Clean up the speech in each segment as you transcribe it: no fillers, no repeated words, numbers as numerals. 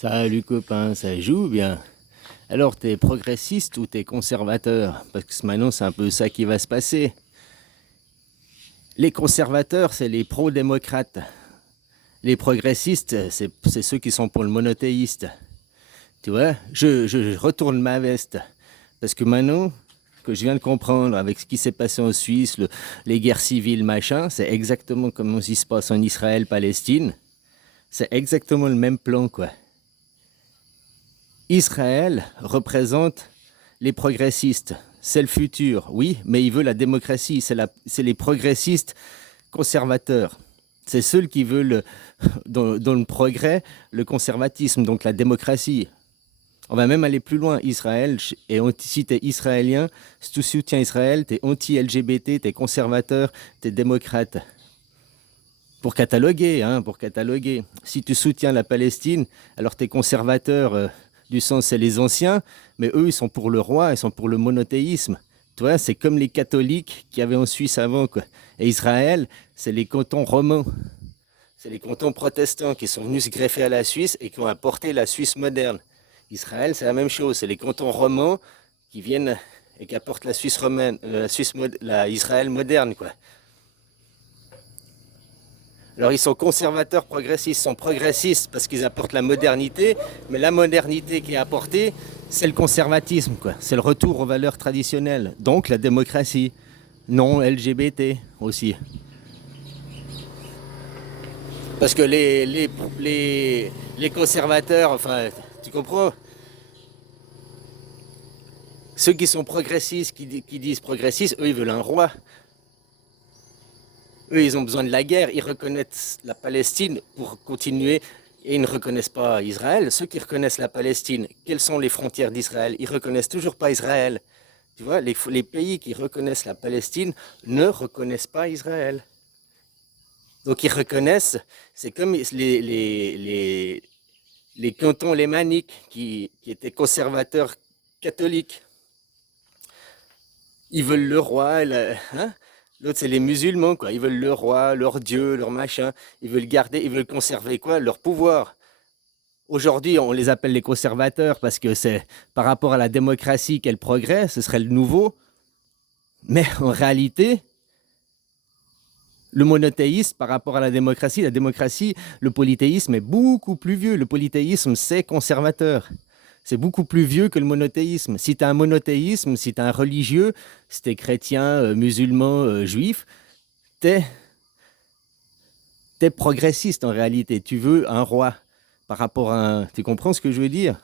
Salut copain, ça joue bien. Alors t'es progressiste ou t'es conservateur? Parce que maintenant c'est un peu ça qui va se passer. Les conservateurs, c'est les pro-démocrates. Les progressistes, c'est ceux qui sont pour le monothéiste. Tu vois, je retourne ma veste. Parce que maintenant, que je viens de comprendre avec ce qui s'est passé en Suisse, les guerres civiles, machin, c'est exactement comme ce qui se passe en Israël, Palestine. C'est exactement le même plan, quoi. Israël représente les progressistes. C'est le futur, oui, mais il veut la démocratie. C'est les progressistes conservateurs. C'est ceux qui veulent, dans le progrès, le conservatisme, donc la démocratie. On va même aller plus loin. Israël, et si tu es israélien, si tu soutiens Israël, tu es anti-LGBT, tu es conservateur, tu es démocrate. Pour cataloguer, hein, pour cataloguer. Si tu soutiens la Palestine, alors tu es conservateur, du sens c'est les anciens, mais eux ils sont pour le roi, ils sont pour le monothéisme. Tu vois, c'est comme les catholiques qu'il y avait en Suisse avant, quoi. Et Israël, c'est les cantons romains. C'est les cantons protestants qui sont venus se greffer à la Suisse et qui ont apporté la Suisse moderne. Israël, c'est la même chose. C'est les cantons romains qui viennent et qui apportent la Suisse romaine, la Israël moderne, quoi. Alors ils sont conservateurs progressistes, ils sont progressistes parce qu'ils apportent la modernité, mais la modernité qui est apportée, c'est le conservatisme, quoi. C'est le retour aux valeurs traditionnelles, donc la démocratie, non LGBT aussi. Parce que les conservateurs, enfin, tu comprends? Ceux qui sont progressistes, qui disent progressistes, eux ils veulent un roi. Eux, ils ont besoin de la guerre, ils reconnaissent la Palestine pour continuer et ils ne reconnaissent pas Israël. Ceux qui reconnaissent la Palestine, quelles sont les frontières d'Israël? Ils reconnaissent toujours pas Israël. Tu vois, les pays qui reconnaissent la Palestine ne reconnaissent pas Israël. Donc ils reconnaissent, c'est comme les cantons lémaniques qui étaient conservateurs catholiques. Ils veulent le roi, hein. L'autre, c'est les musulmans, quoi. Ils veulent le roi, leur dieu, leur machin. Ils veulent garder, ils veulent conserver quoi? Leur pouvoir. Aujourd'hui, on les appelle les conservateurs parce que c'est par rapport à la démocratie qu'elle progresse, ce serait le nouveau. Mais en réalité, le monothéisme par rapport à la démocratie, le polythéisme est beaucoup plus vieux. Le polythéisme, c'est conservateur. C'est beaucoup plus vieux que le monothéisme. Si tu as un monothéisme, si tu es un religieux, si tu es chrétien, musulman, juif, tu es progressiste en réalité. Tu veux un roi par rapport à un... Tu comprends ce que je veux dire?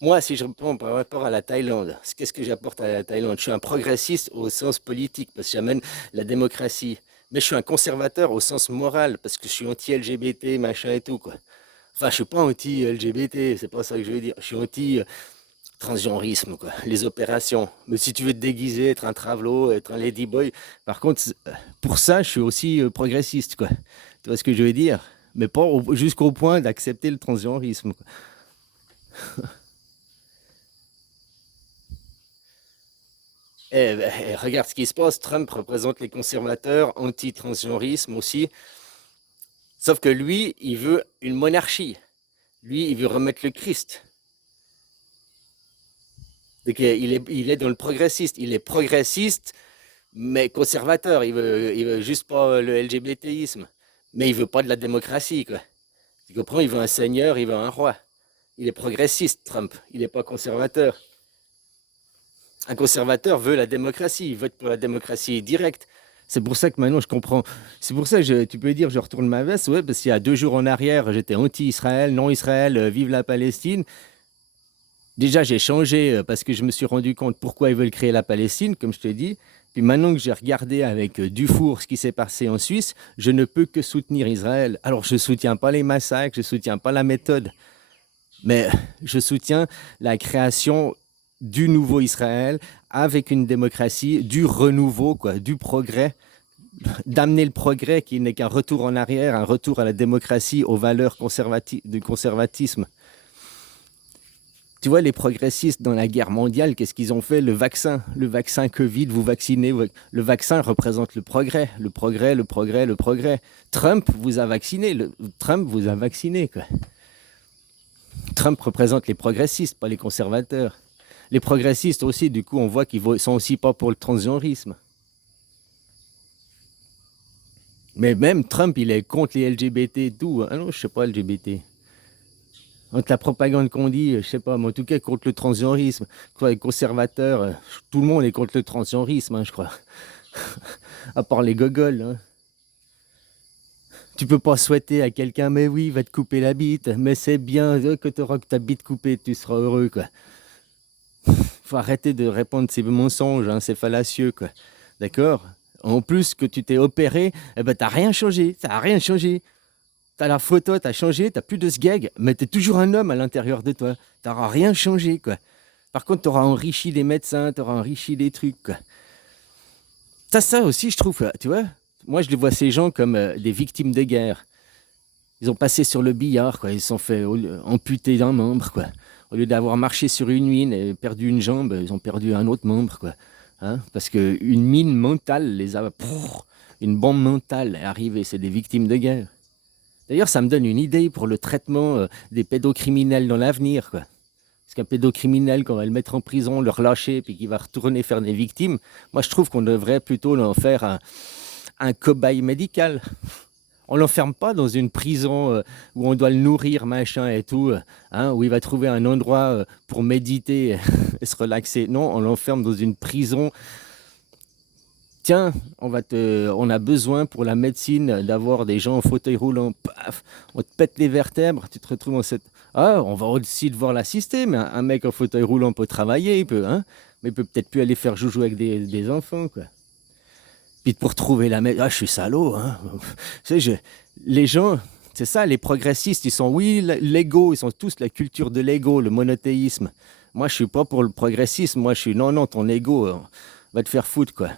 Moi, si je réponds par rapport à la Thaïlande, qu'est-ce que j'apporte à la Thaïlande? Je suis un progressiste au sens politique parce que j'amène la démocratie. Mais je suis un conservateur au sens moral parce que je suis anti-LGBT, machin et tout, quoi. Enfin, je suis pas anti-LGBT, c'est pas ça que je veux dire. Je suis anti-transgenrisme, quoi. Les opérations. Mais si tu veux te déguiser, être un travelo, être un ladyboy, par contre, pour ça, je suis aussi progressiste, quoi. Tu vois ce que je veux dire? Mais pas jusqu'au point d'accepter le transgenrisme, quoi. Regarde ce qui se passe. Trump représente les conservateurs, anti-transgenrisme aussi. Sauf que lui, il veut une monarchie. Lui, il veut remettre le Christ. Donc, il est dans le progressiste. Il est progressiste, mais conservateur. Il veut juste pas le LGBTisme. Mais il veut pas de la démocratie, quoi. Tu comprends? Il veut un seigneur, il veut un roi. Il est progressiste, Trump. Il n'est pas conservateur. Un conservateur veut la démocratie. Il vote pour la démocratie directe. C'est pour ça que maintenant je comprends. C'est pour ça que tu peux dire je retourne ma veste. Ouais, parce qu'il y a 2 jours en arrière, j'étais anti-Israël, non Israël, vive la Palestine. Déjà, j'ai changé parce que je me suis rendu compte pourquoi ils veulent créer la Palestine, comme je te dis. Puis maintenant que j'ai regardé avec Dufour ce qui s'est passé en Suisse, je ne peux que soutenir Israël. Alors, je ne soutiens pas les massacres, je ne soutiens pas la méthode, mais je soutiens la création du nouveau Israël avec une démocratie, du renouveau, quoi, du progrès, d'amener le progrès qui n'est qu'un retour en arrière, un retour à la démocratie, aux valeurs du conservatisme. Tu vois, les progressistes dans la guerre mondiale, qu'est-ce qu'ils ont fait? Le vaccin Covid, vous vaccinez. Le vaccin représente le progrès, le progrès, le progrès, le progrès. Trump vous a vacciné. Trump vous a vacciné, quoi. Trump représente les progressistes, pas les conservateurs. Les progressistes aussi, du coup, on voit qu'ils sont aussi pas pour le transgenrisme. Mais même Trump, il est contre les LGBT et tout. Ah non, je sais pas, LGBT. Entre la propagande qu'on dit, je sais pas, mais en tout cas contre le transgenrisme. Quoi, les conservateurs, tout le monde est contre le transgenrisme, hein, je crois. À part les gogoles. Hein. Tu peux pas souhaiter à quelqu'un, mais oui, il va te couper la bite, mais c'est bien que tu auras que ta bite coupée, tu seras heureux, quoi. Faut arrêter de répandre ces mensonges, hein, c'est fallacieux, quoi. D'accord? En plus que tu t'es opéré, eh ben t'as rien changé, ça a rien changé. T'as la photo, t'as changé, t'as plus de ce gag, mais t'es toujours un homme à l'intérieur de toi. T'auras rien changé, quoi. Par contre, t'auras enrichi les médecins, t'auras enrichi les trucs, quoi. Ça aussi, je trouve, tu vois, moi, je les vois ces gens comme des victimes de guerre. Ils ont passé sur le billard, quoi. Ils se sont fait amputer d'un membre, quoi. Au lieu d'avoir marché sur une mine et perdu une jambe, ils ont perdu un autre membre, quoi. Hein? Parce qu'une mine mentale les a... une bombe mentale est arrivée, c'est des victimes de guerre. D'ailleurs, ça me donne une idée pour le traitement des pédocriminels dans l'avenir, quoi. Parce qu'un pédocriminel, quand on va le mettre en prison, le relâcher, puis qu'il va retourner faire des victimes, moi je trouve qu'on devrait plutôt en faire un cobaye médical. On ne l'enferme pas dans une prison où on doit le nourrir, machin et tout, hein, où il va trouver un endroit pour méditer et se relaxer. Non, on l'enferme dans une prison. Tiens, on a besoin pour la médecine d'avoir des gens en fauteuil roulant. Paf, on te pète les vertèbres, tu te retrouves dans cette... Ah, on va aussi devoir l'assister, mais un mec en fauteuil roulant peut travailler, il peut, hein, mais il peut peut-être plus aller faire joujou avec des enfants, quoi. Puis pour trouver la médecine... Ah, je suis salaud, hein. Tu sais, les gens, c'est ça, les progressistes, ils sont, oui, l'ego, ils sont tous la culture de l'ego, le monothéisme. Moi, je suis pas pour le progressisme, moi, je suis, non, ton ego, va te faire foutre, quoi.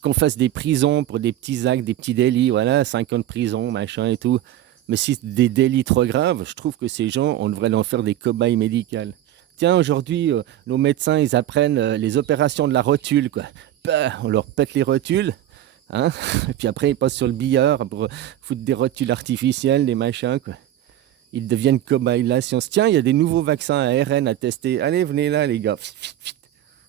Qu'on fasse des prisons pour des petits actes, des petits délits, voilà, 5 ans de prison, machin et tout. Mais si c'est des délits trop graves, je trouve que ces gens, on devrait en faire des cobayes médicales. Tiens, aujourd'hui, nos médecins, ils apprennent les opérations de la rotule, quoi. Bah, on leur pète les rotules, hein, et puis après, ils passent sur le billard pour foutre des rotules artificielles, des machins, quoi. Ils deviennent cobayes de la science. Tiens, il y a des nouveaux vaccins à ARN à tester. Allez, venez là, les gars.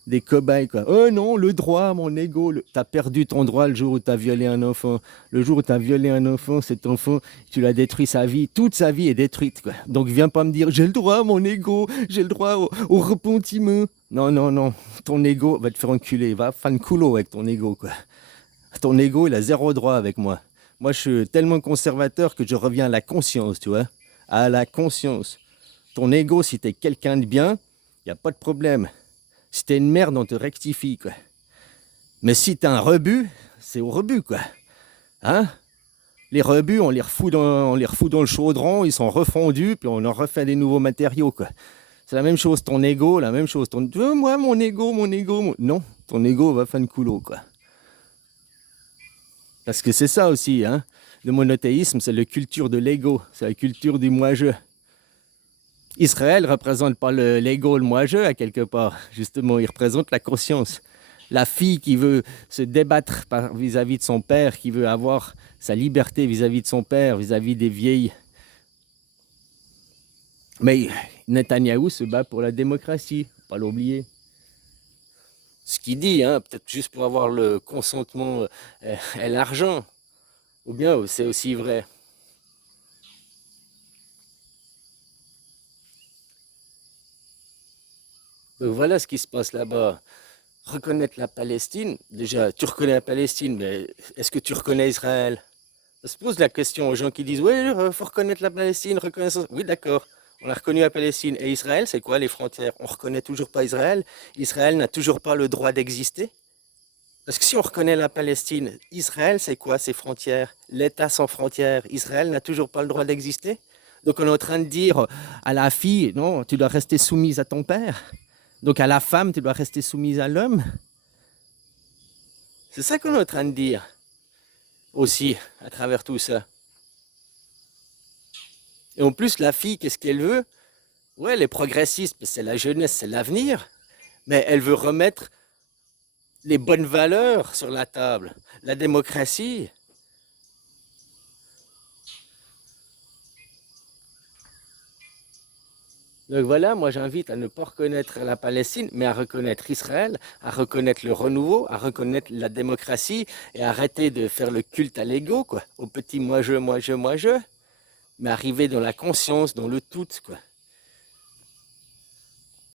Des cobayes, quoi. Oh non, le droit, mon ego. T'as perdu ton droit le jour où t'as violé un enfant. Le jour où t'as violé un enfant, cet enfant, tu l'as détruit sa vie. Toute sa vie est détruite, quoi. Donc viens pas me dire, j'ai le droit, mon ego, j'ai le droit au repentiment. Non. Ton ego va te faire enculer. Va fan coulo avec ton ego, quoi. Ton ego, il a zéro droit avec moi. Moi, je suis tellement conservateur que je reviens à la conscience, tu vois. À la conscience. Ton ego, si t'es quelqu'un de bien, il n'y a pas de problème. Si t'es une merde, on te rectifie, quoi. Mais si t'es un rebut, c'est au rebut, quoi. Hein? Les rebuts, on les refout dans le chaudron, ils sont refondus, puis on en refait des nouveaux matériaux, quoi. C'est la même chose, ton ego, la même chose. Moi, mon ego. Non, ton ego va faire une coulo, quoi. Parce que c'est ça aussi, hein. Le monothéisme, c'est la culture de l'ego, c'est la culture du moi-je. Israël ne représente pas l'ego, le moi-je, à quelque part. Justement, il représente la conscience. La fille qui veut se débattre vis-à-vis de son père, qui veut avoir sa liberté vis-à-vis de son père, vis-à-vis des vieilles. Mais Netanyahou se bat pour la démocratie, pas l'oublier. Ce qu'il dit, hein, peut-être juste pour avoir le consentement et l'argent. Ou bien c'est aussi vrai. Donc voilà ce qui se passe là-bas. Reconnaître la Palestine, déjà, tu reconnais la Palestine, mais est-ce que tu reconnais Israël? Ça se pose la question aux gens qui disent, oui, il faut reconnaître la Palestine, reconnaissance. Oui, d'accord, on a reconnu la Palestine. Et Israël, c'est quoi les frontières? On reconnaît toujours pas Israël. Israël n'a toujours pas le droit d'exister. Parce que si on reconnaît la Palestine, Israël, c'est quoi ses frontières? L'État sans frontières. Israël n'a toujours pas le droit d'exister. Donc on est en train de dire à la fille, non, tu dois rester soumise à ton père. Donc à la femme, tu dois rester soumise à l'homme. C'est ça qu'on est en train de dire aussi à travers tout ça. Et en plus, la fille, qu'est-ce qu'elle veut? Ouais, les progressistes, c'est la jeunesse, c'est l'avenir, mais elle veut remettre les bonnes valeurs sur la table. La démocratie. Donc voilà, moi j'invite à ne pas reconnaître la Palestine, mais à reconnaître Israël, à reconnaître le renouveau, à reconnaître la démocratie et arrêter de faire le culte à l'ego, quoi, au petit moi je, mais arriver dans la conscience, dans le tout, quoi.